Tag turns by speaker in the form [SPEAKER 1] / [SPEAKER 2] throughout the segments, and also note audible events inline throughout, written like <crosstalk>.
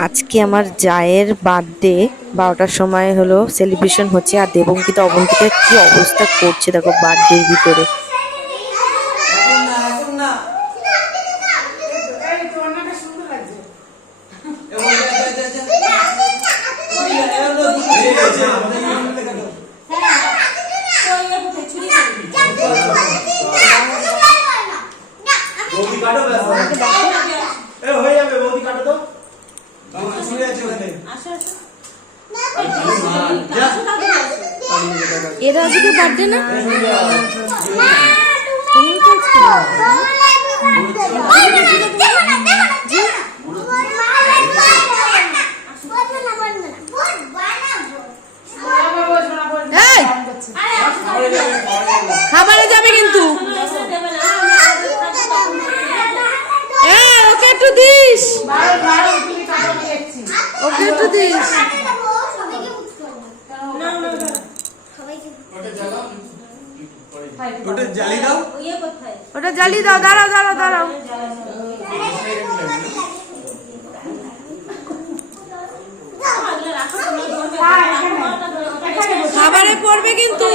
[SPEAKER 1] আজকে আমার জায়ের বার্থডে বারোটার সময় হলো সেলিব্রেশন হচ্ছে, আর দেবঙ্কিতা, অবঙ্কিতা কি অবস্থা করছে দেখো বার্থডের ভিতরে
[SPEAKER 2] এখন না এখন না
[SPEAKER 3] এই তো অন্যটা সুন্দর লাগছে
[SPEAKER 2] এবার যা যা যা যা ওই এলো ঠিক আছে আমাদের ইউনিটে কাটো বৌদি কাটো ব্যাস এ হয়ে যাবে বৌদি কাটো তো ছুরি আছে ওখানে। যা।
[SPEAKER 1] এরা আজকে বার্থডে না। এই খাবারে যাবে কিন্তু হ্যাঁ ওকে একটু দিস দিস।
[SPEAKER 2] ওটা জ্বালি দাও।
[SPEAKER 1] ওটা জ্বালিয়ে দাও দাঁড়াও দাঁড়াও দাঁড়াও। খাবারে পড়বে কিন্তু।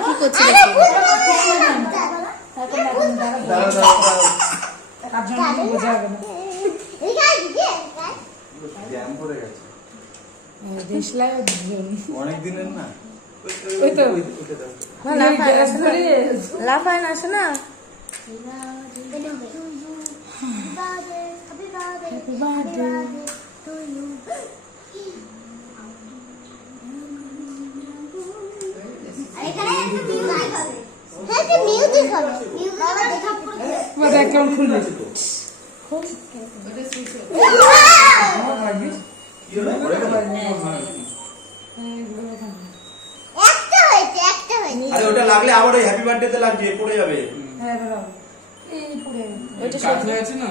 [SPEAKER 1] কি করছে
[SPEAKER 3] তার জন্য বোঝা হবে না।
[SPEAKER 2] জ্যাম পড়ে গেছে
[SPEAKER 3] দেশলাই
[SPEAKER 2] অনেক দিনের না
[SPEAKER 3] ওই তো।
[SPEAKER 1] না, লাফায় না, আসে না।
[SPEAKER 3] কেমন খুলবে
[SPEAKER 2] আরে ওটা লাগলে আবার ওই হ্যাপি বার্থডে তে লাগছে পড়ে যাবে।
[SPEAKER 3] হ্যাঁ এই
[SPEAKER 1] ওইটা
[SPEAKER 4] হয়ে আছে না?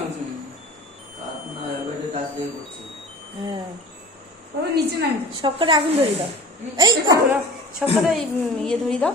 [SPEAKER 2] না এবারে কাজ দিয়ে করছি।
[SPEAKER 1] হ্যাঁ।
[SPEAKER 3] তবে নিচে নাই
[SPEAKER 1] সব কটা আগুন ধরি দাও। এই সব কটা এই, ইয়ে ধরি দাও।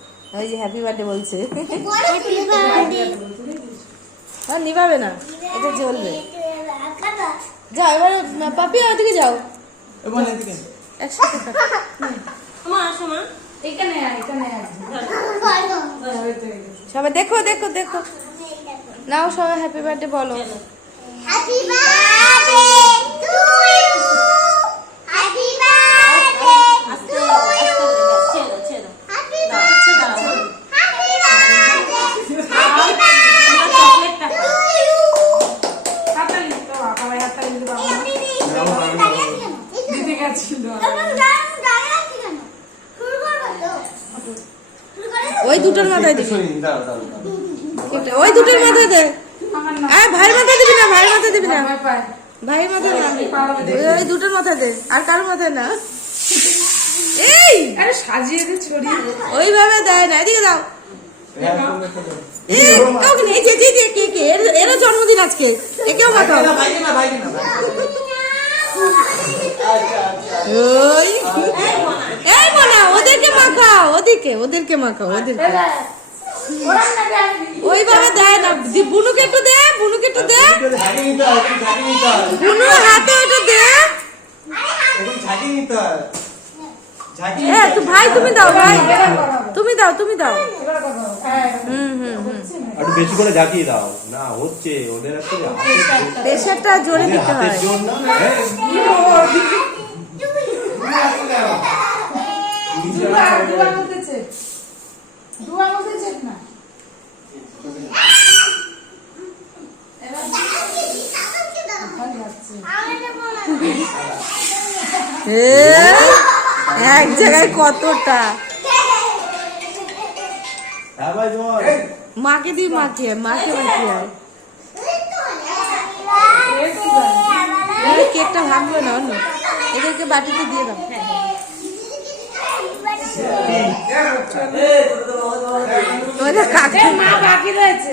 [SPEAKER 1] ওই যে হ্যাপি বার্থডে বলছে। হ্যাঁ নিভাবে না এটা জ্বলবে। যাও এবারে পাপি ওদিকে যাও। একসাথে। সবাই দেখো দেখো দেখো। নাও সবাই হ্যাপি বার্থডে বলো।
[SPEAKER 5] Happy birthday
[SPEAKER 1] ওই দুটোর মাথায় দিবি। ওই দুটোর মাথায় দে।
[SPEAKER 3] আমার না।
[SPEAKER 1] আয় ভাইয়ের মাথায় দিবি না ভাইয়ের মাথায় দিবি না। ভাইয়ের মাথায় না। ওই ওই দুটোর মাথায় দে আর কারোর মাথায় না। এই!
[SPEAKER 3] আরে সাজিয়ে দে ছড়িয়ে।
[SPEAKER 1] ওইভাবে দেয় না এদিকে দাও। এর- এরও জন্মদিন আজকে। একেও মাখাও। <laughs> ওই। এই মোনা, ওদেরকে মাখাও, ওদিকে, ওদেরকে মাখাও, ওদেরকে।
[SPEAKER 3] দিই।
[SPEAKER 1] ওইভাবে দেয় না। বুনুকে একটু দে, বুনুকে একটু দে। বুনুর হাতে ওটা দে। ভাই, তুমি দাও, ভাই। তুমি দাও তুমি দাও। হুম হুম।
[SPEAKER 2] একটু বেশি করে ঝাঁকিয়ে দাও। না হচ্ছে ওদের একটা
[SPEAKER 1] প্রেশারটা জোরে। দিতে
[SPEAKER 2] হাতের
[SPEAKER 1] হয়।
[SPEAKER 2] জোর না হ্যাঁ?
[SPEAKER 1] মাকে দি মাকে মাকে মাকে আয়
[SPEAKER 3] এই তো ভাই।
[SPEAKER 1] কেকটা ভাঙবে না অন্য এদেরকে বাটিতে দিয়ে দাও ওদের কাকে
[SPEAKER 3] মা বাকি রয়েছে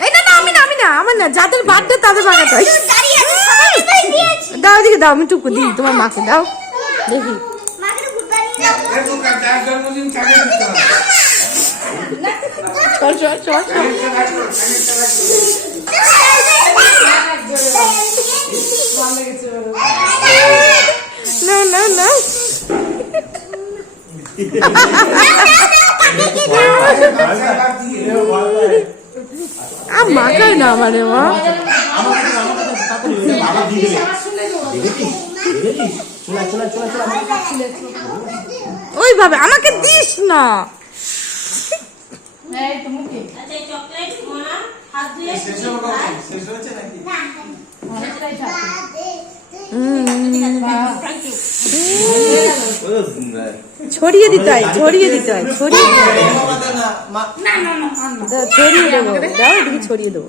[SPEAKER 1] এই না না আমি না আমি না আমার না যাদের বার্থডে তাদের বাগাতে হয় দাও এদিকে দাও আমি টুকু দিই তোমার মাকে দাও দেখি
[SPEAKER 3] লেগেছে বলো।
[SPEAKER 1] না না না
[SPEAKER 2] আচ্ছা।
[SPEAKER 1] আর মাখাই না আমারে
[SPEAKER 3] যাব।
[SPEAKER 1] ওইভাবে আমাকে দিস না
[SPEAKER 3] এই তো মুখে
[SPEAKER 2] শেষ হবে কখন? শেষ হচ্ছে নাকি?
[SPEAKER 3] অনেকটাই থাকে
[SPEAKER 1] ছড়িয়ে দিতে হয় ছড়িয়ে দিতে হয় ছড়িয়ে দিতে হয়।
[SPEAKER 2] আমাদের না, মা-
[SPEAKER 3] না না না আর না।
[SPEAKER 1] দাও, ছড়িয়ে দেবো দাও এদিকে ছড়িয়ে দেবো।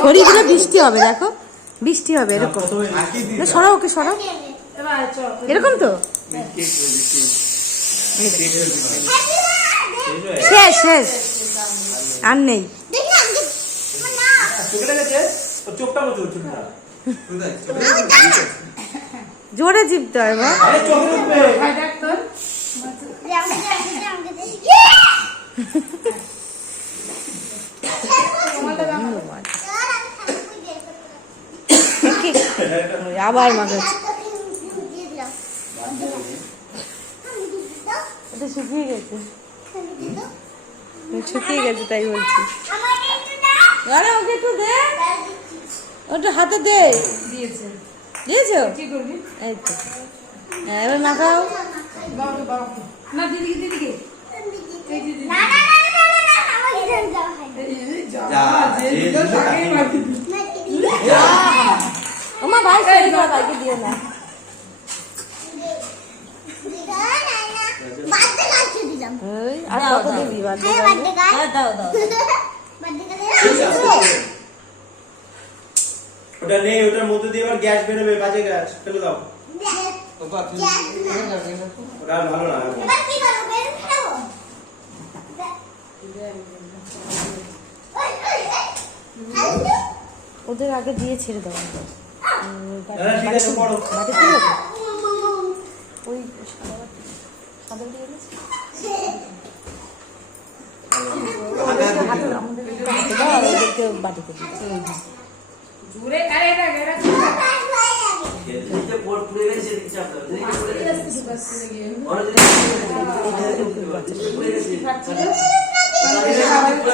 [SPEAKER 1] ছড়িয়ে দিলে বৃষ্টি হবে দেখো। বৃষ্টি হবে এরকম। সরাও ওকে সরাও। এরকম তো? শেষ শেষ আর নেই? জোরে চিপতে হয় আবার এটা শুকিয়ে গেছে। শুকিয়ে গেছে তাই বলছি আরে ওকে একটু দে ওটা হাতে দে
[SPEAKER 3] দিয়েছে
[SPEAKER 1] দিয়েছ
[SPEAKER 3] কি করবি
[SPEAKER 1] এই তো হ্যাঁ, এবার মাখাও
[SPEAKER 3] বাবাকে বাবাকে না দিদিকে
[SPEAKER 5] না, না, না, না, না, না, হয়
[SPEAKER 3] যা
[SPEAKER 2] যা,
[SPEAKER 3] যে
[SPEAKER 1] ভাই করে দিও না
[SPEAKER 5] দিদি, না, না, না। বার্থডে কার্ডটা দিলাম।
[SPEAKER 1] ওই আর কত দিবি বাদ
[SPEAKER 5] হ্যাঁ, বার্থডে <laughs> কার্ড।
[SPEAKER 4] ওটা নেই ওটার মধ্যে দিয়ে আবার গ্যাস বেরোবে বাজে গ্যাস ফেলে দাও? ওটা ভালো না?
[SPEAKER 1] ওদের আগে দিয়ে ছেড়ে দাও। দাও। ওই
[SPEAKER 4] গেছে।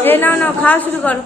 [SPEAKER 1] এ নাও নাও খাওয়া শুরু করো।